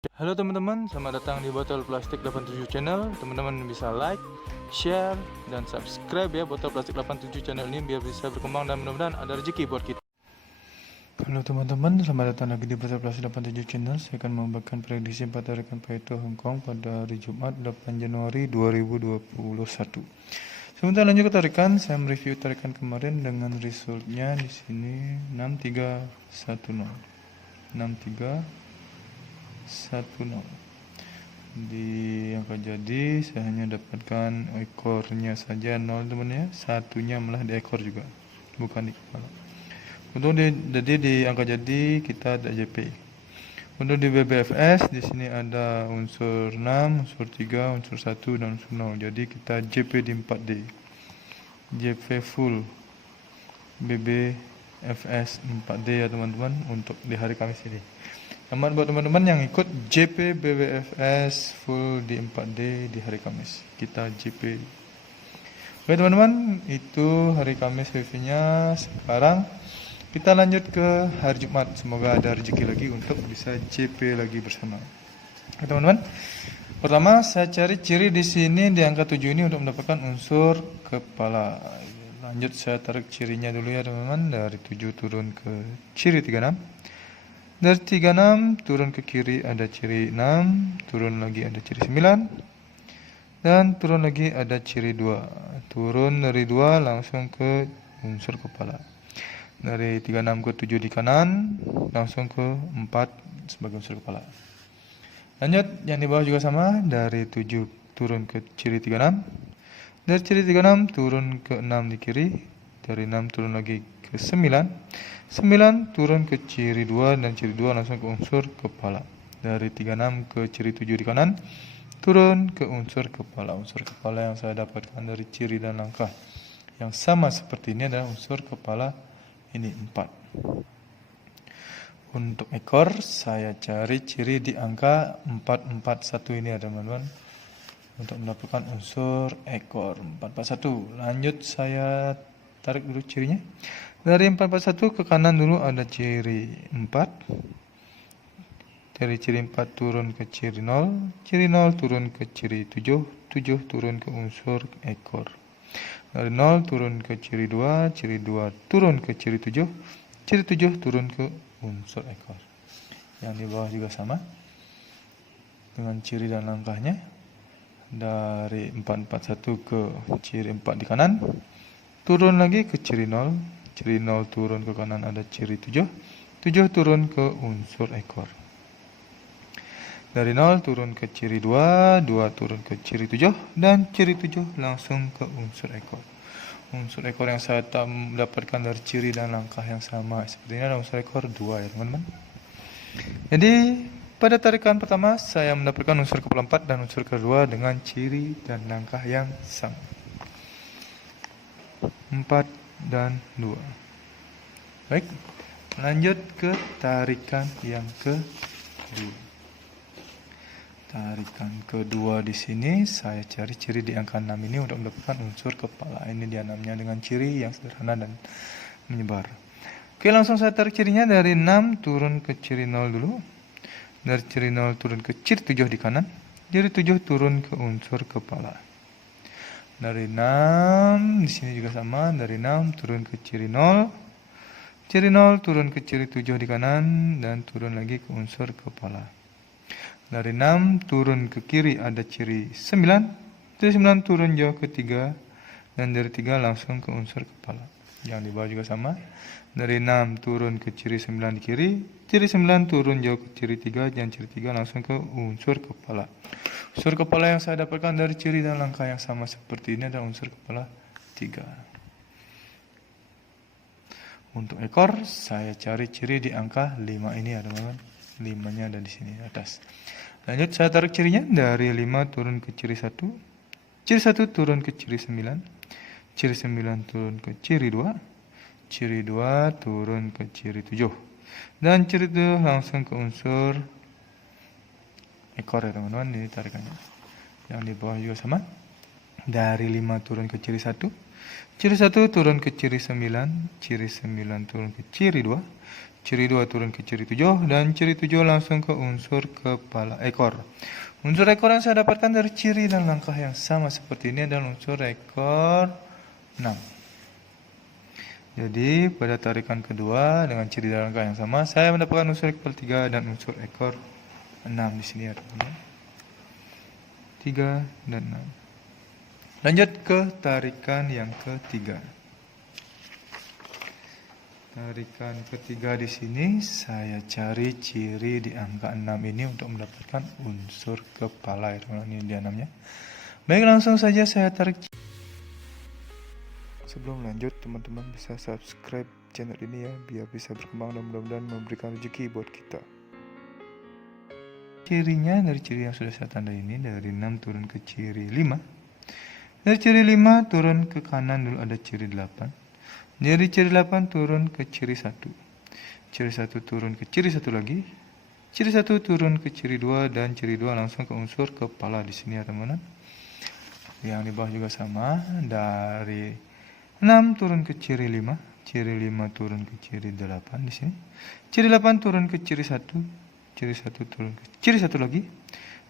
Halo teman-teman, selamat datang di Botol Plastik 87 Channel. Teman-teman bisa like, share, dan subscribe ya Botol Plastik 87 Channel ini biar bisa berkembang dan mudah-mudahan ada rezeki buat kita. Halo teman-teman, selamat datang lagi di Botol Plastik 87 Channel. Saya akan membagikan prediksi 4 tarikan Pareto Hong Kong pada hari Jumat 8 Januari 2021. Sebentar lanjut ke tarikan, saya mereview tarikan kemarin dengan resultnya di sini 6310. 6310 di angka jadi saya hanya dapatkan ekornya saja 0 teman ya, satunya malah di ekor juga bukan di kepala. Jadi di angka jadi kita ada JP. Untuk di BBFS di sini ada unsur 6, unsur 3, unsur 1 dan unsur 0. Jadi kita JP di 4D. JP full BBFS 4D ya teman-teman untuk di hari Kamis ini. Selamat buat teman-teman yang ikut JP BBFS full di 4D di hari Kamis. Kita JP. Oke teman-teman, itu hari Kamis reviewnya. Sekarang kita lanjut ke hari Jumat. Semoga ada rezeki lagi untuk bisa JP lagi bersama. Oke teman-teman. Pertama saya cari ciri di sini di angka 7 ini untuk mendapatkan unsur kepala. Lanjut saya tarik cirinya dulu ya teman-teman. Dari 7 turun ke ciri 36. Dari 36 turun ke kiri ada ciri 6, turun lagi ada ciri 9, dan turun lagi ada ciri 2. Turun dari 2 langsung ke unsur kepala. Dari 36 ke 7 di kanan, langsung ke 4 sebagai unsur kepala. Lanjut, yang di bawah juga sama, dari 7 turun ke ciri 36. Dari ciri 36 turun ke 6 di kiri, dari 6 turun lagi ke 9. 9 turun ke ciri 2 dan ciri 2 langsung ke unsur kepala. Dari 36 ke ciri 7 di kanan, turun ke unsur kepala. Unsur kepala yang saya dapatkan dari ciri dan langkah yang sama seperti ini adalah unsur kepala ini 4. Untuk ekor saya cari ciri di angka 441 ini ya teman-teman. Untuk mendapatkan unsur ekor 441. Lanjut saya tarik dulu cirinya. Dari 441 ke kanan dulu ada ciri 4. Dari ciri 4 turun ke ciri 0. Ciri 0 turun ke ciri 7. 7 turun ke unsur ekor. Dari 0 turun ke ciri 2. Ciri 2 turun ke ciri 7. Ciri 7 turun ke unsur ekor. Yang di bawah juga sama. Dengan ciri dan langkahnya. Dari 441 ke ciri 4 di kanan. Turun lagi ke ciri 0. Ciri 0 turun ke kanan ada ciri 7. 7 turun ke unsur ekor. Dari 0 turun ke ciri 2. 2 turun ke ciri 7. Dan ciri 7 langsung ke unsur ekor. Unsur ekor yang saya dapatkan dari ciri dan langkah yang sama. Seperti ini ada unsur ekor 2 ya teman-teman. Jadi pada tarikan pertama saya mendapatkan unsur kepala 4 dan unsur kedua dengan ciri dan langkah yang sama. 4 dan 2. Baik, lanjut ke tarikan yang kedua. Tarikan kedua di sini saya cari ciri di angka 6 ini untuk mendapatkan unsur kepala. Ini dia 6-nya dengan ciri yang sederhana dan menyebar. Oke, langsung saya tarik cirinya dari 6 turun ke ciri 0 dulu. Dari ciri 0 turun ke ciri 7 di kanan. Ciri 7 turun ke unsur kepala. Dari 6 di sini juga sama, dari 6 turun ke ciri 0. Ciri 0 turun ke ciri 7 di kanan dan turun lagi ke unsur kepala. Dari 6 turun ke kiri ada ciri 9. Ciri 9 turun jauh ke 3 dan dari 3 langsung ke unsur kepala. Yang di bawah juga sama. Dari 6 turun ke ciri 9 di kiri. Ciri 9 turun jauh ke ciri 3 dan ciri 3 langsung ke unsur kepala. Unsur kepala yang saya dapatkan dari ciri dan langkah yang sama seperti ini adalah unsur kepala 3. Untuk ekor saya cari ciri di angka 5 ini ya teman-teman. 5-nya ada di sini atas. Lanjut saya tarik cirinya dari 5 turun ke ciri 1. Ciri 1 turun ke ciri 9. Ciri 9 turun ke ciri 2. Ciri 2 turun ke ciri 7. Dan ciri 7 langsung ke unsur ekor ya teman-teman. Ini tarikannya. Yang di bawah juga sama. Dari 5 turun ke ciri 1. Ciri 1 turun ke ciri 9. Ciri 9 turun ke ciri 2. ciri 2 turun ke ciri 7, dan ciri 7 langsung ke unsur kepala ekor. Unsur ekor yang saya dapatkan dari ciri dan langkah yang sama seperti ini adalah unsur ekor 6. Jadi pada tarikan kedua dengan ciri dan langkah yang sama, saya mendapatkan unsur ekor 3 dan unsur ekor 6 di sini ya teman-teman. 3 dan 6. Lanjut ke tarikan yang ketiga. Tarikan ketiga di sini saya cari ciri di angka 6 ini untuk mendapatkan unsur kepala ya teman-teman. Ini dia 6-nya. Baik, langsung saja saya tarik. Sebelum lanjut, teman-teman bisa subscribe channel ini ya, biar bisa berkembang dan mudah-mudahan memberikan rezeki buat kita. Cirinya dari ciri yang sudah saya tanda ini, dari 6 turun ke ciri 5. Dari ciri 5 turun ke kanan dulu ada ciri 8. Dari ciri 8 turun ke ciri 1. Ciri 1 turun ke ciri 1 lagi. Ciri 1 turun ke ciri 2, dan ciri 2 langsung ke unsur kepala di sini ya teman-teman. Yang di bawah juga sama, dari 6 turun ke ciri 5, ciri 5 turun ke ciri 8 di sini. Ciri 8 turun ke ciri 1, ciri 1 turun ke ciri 1 lagi,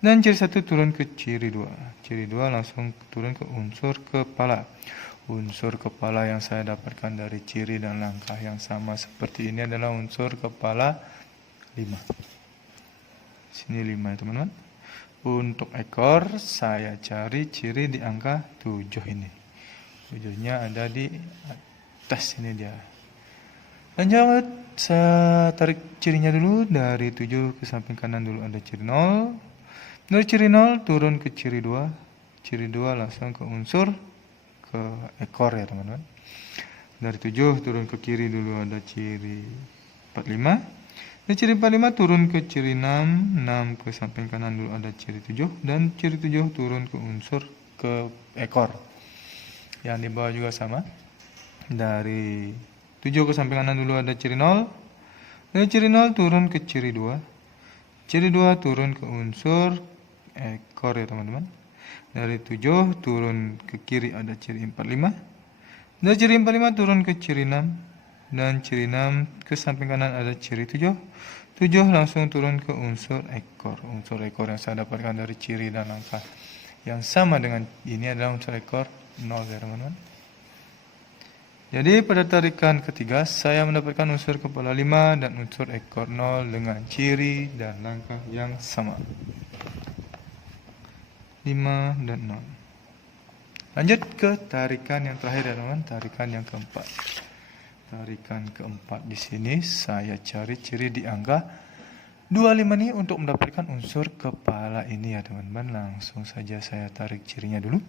dan ciri 1 turun ke ciri 2. Ciri 2 langsung turun ke unsur kepala. Unsur kepala yang saya dapatkan dari ciri dan langkah yang sama seperti ini adalah unsur kepala 5. Sini 5 ya teman-teman. Untuk ekor saya cari ciri di angka 7 ini. 7-nya ada di atas ini dia. Lanjut, saya tarik cirinya dulu. Dari 7 ke samping kanan dulu ada ciri 0. Dari ciri 0 turun ke ciri 2. Ciri 2 langsung ke unsur ke ekor ya teman-teman. Dari 7 turun ke kiri dulu ada ciri 45. Dari ciri 45 turun ke ciri 6. 6 ke samping kanan dulu ada ciri 7. Dan ciri 7 turun ke unsur ke ekor. Yang di bawah juga sama. Dari 7 ke samping kanan dulu ada ciri 0. Dari ciri 0 turun ke ciri 2. Ciri 2 turun ke unsur ekor ya teman-teman. Dari 7 turun ke kiri ada ciri 45. Dari ciri 45 turun ke ciri 6. Dan ciri 6 ke samping kanan ada ciri 7. 7 langsung turun ke unsur ekor. Unsur ekor yang saya dapatkan dari ciri dan langkah yang sama dengan ini adalah unsur ekor 0 ya teman-teman. Jadi pada tarikan ketiga saya mendapatkan unsur kepala 5 dan unsur ekor 0 dengan ciri dan langkah yang sama. 5 dan 0. Lanjut ke tarikan yang terakhir ya teman-teman, tarikan yang keempat. Tarikan keempat di sini saya cari ciri di angka 25 ini untuk mendapatkan unsur kepala ini ya teman-teman. Langsung saja saya tarik cirinya dulu.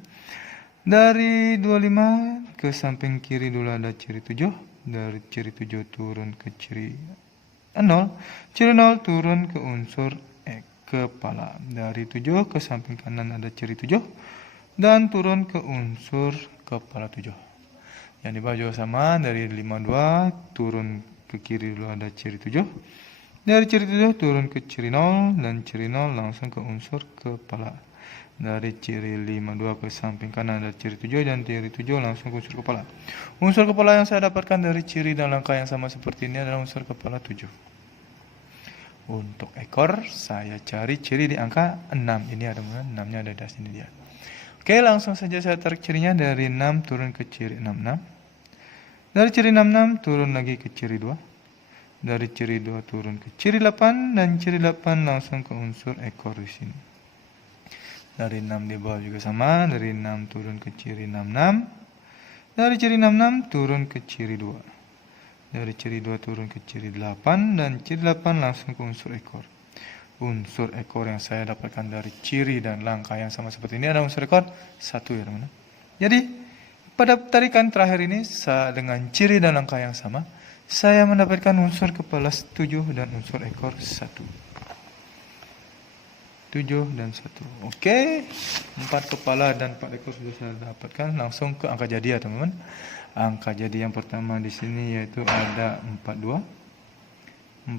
Dari 25 ke samping kiri dulu ada ciri 7. Dari ciri 7 turun ke ciri 0. Ciri 0 turun ke unsur kepala. Dari 7 ke samping kanan ada ciri 7. Dan turun ke unsur kepala 7. Yang di bawah juga sama. Dari 52 turun ke kiri dulu ada ciri 7. Dari ciri 7 turun ke ciri 0. Dan ciri 0 langsung ke unsur kepala. Dari ciri 52 ke samping kanan ada ciri 7. Dan ciri 7 langsung ke unsur kepala. Unsur kepala yang saya dapatkan dari ciri dan langkah yang sama seperti ini adalah unsur kepala 7. Untuk ekor saya cari ciri di angka 6. Ini ada 6-nya ada di sini dia. Oke, langsung saja saya tarik cirinya. Dari 6 turun ke ciri 66. Dari ciri 66 turun lagi ke ciri 2. Dari ciri 2 turun ke ciri 8. Dan ciri 8 langsung ke unsur ekor di sini. Dari 6 di bawah juga sama. Dari 6 turun ke ciri 66. Dari ciri 66 turun ke ciri 2. Dari ciri 2 turun ke ciri 8. Dan ciri 8 langsung ke unsur ekor. Unsur ekor yang saya dapatkan dari ciri dan langkah yang sama seperti ini adalah unsur ekor 1 ya teman-teman. Jadi pada tarikan terakhir ini dengan ciri dan langkah yang sama, saya mendapatkan unsur kepala 7 dan unsur ekor 1. 7 dan 1. Oke, 4 kepala dan 4 ekor sudah saya dapatkan. Langsung ke angka jadi ya teman-teman. Angka jadi yang pertama di sini yaitu ada 42,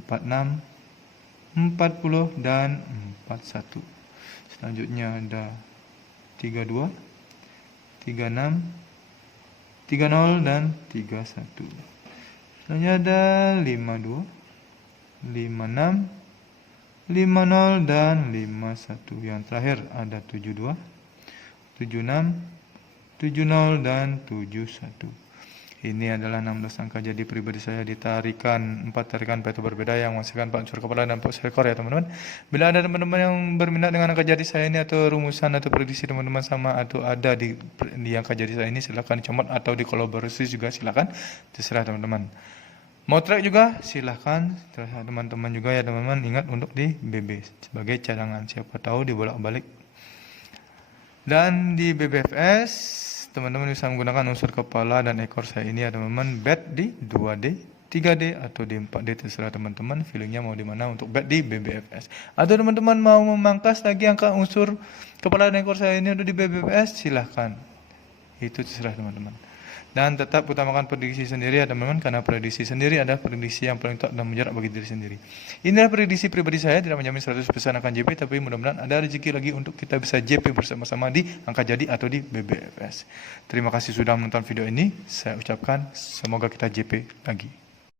46, 40 dan 41. Selanjutnya ada 32, 36, 30 dan 31. Selanjutnya ada 52, 56, 50 dan 51. Yang terakhir ada 72, 76, 70 dan 71. Ini adalah 16 angka jadi pribadi saya ditarikan 4 tarikan peta berbeda yang menghasilkan 4 unsur kepala dan 4 unsur ekor ya teman-teman. Bila ada teman-teman yang berminat dengan angka jadi saya ini atau rumusan atau prediksi teman-teman sama atau ada di angka jadi saya ini, silahkan dicomot atau dikolaborasi juga silahkan, terserah teman-teman. Mau track juga silahkan, terserah teman-teman juga ya teman-teman. Ingat untuk di BB sebagai cadangan, siapa tahu dibolak-balik. Dan di BBFS teman-teman bisa menggunakan unsur kepala dan ekor saya ini ya teman-teman. Bet di 2D, 3D atau di 4D, terserah teman-teman feelingnya mau di mana untuk bet di BBFS. Atau teman-teman mau memangkas lagi angka unsur kepala dan ekor saya ini untuk di BBFS, silahkan. Itu terserah teman-teman. Dan tetap utamakan prediksi sendiri ya teman-teman, karena prediksi sendiri adalah prediksi yang paling tepat dan mujarab bagi diri sendiri. Inilah prediksi pribadi saya, tidak menjamin 100% akan JP, tapi mudah-mudahan ada rezeki lagi untuk kita bisa JP bersama-sama di angka jadi atau di BBFS. Terima kasih sudah menonton video ini, saya ucapkan semoga kita JP lagi.